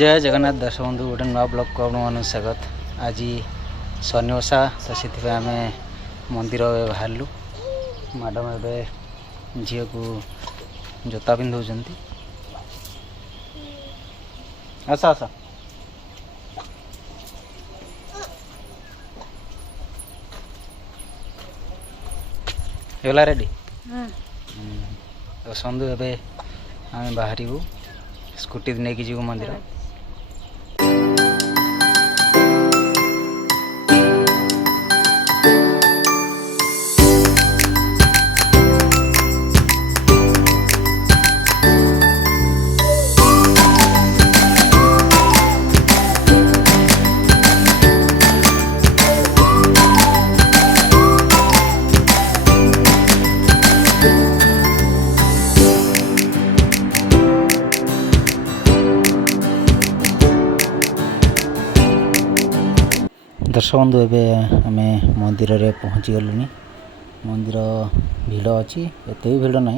जय जगन्नाथ दर्शक बंधु गोटे नुआ ब्लॉग को आपन स्वागत। आज शनि ओषा तो से आम मंदिर बाहरलु। मैडम एवं झील को जोता पिंधौ आस आस रेडी बसंतु एवं आम बाहर स्कूटी नहीं कि जीव मंदिर। दर्शक बंधु एवं आम मंदिर रे पहुँची गलुनी। मंदिर भिड़ अच्छी एत भी भिड़ ना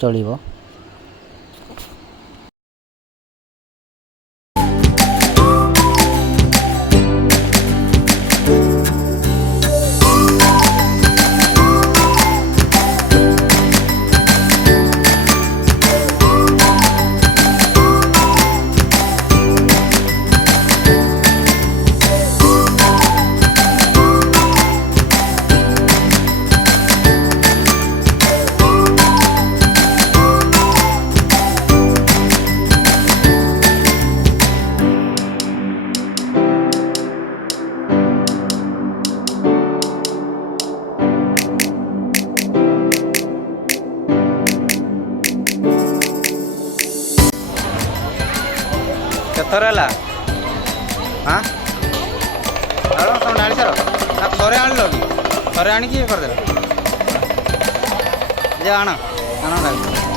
चलो। केतरा हाँ तुम आनी सर थरे आन थरे आणिकी करदे आण आण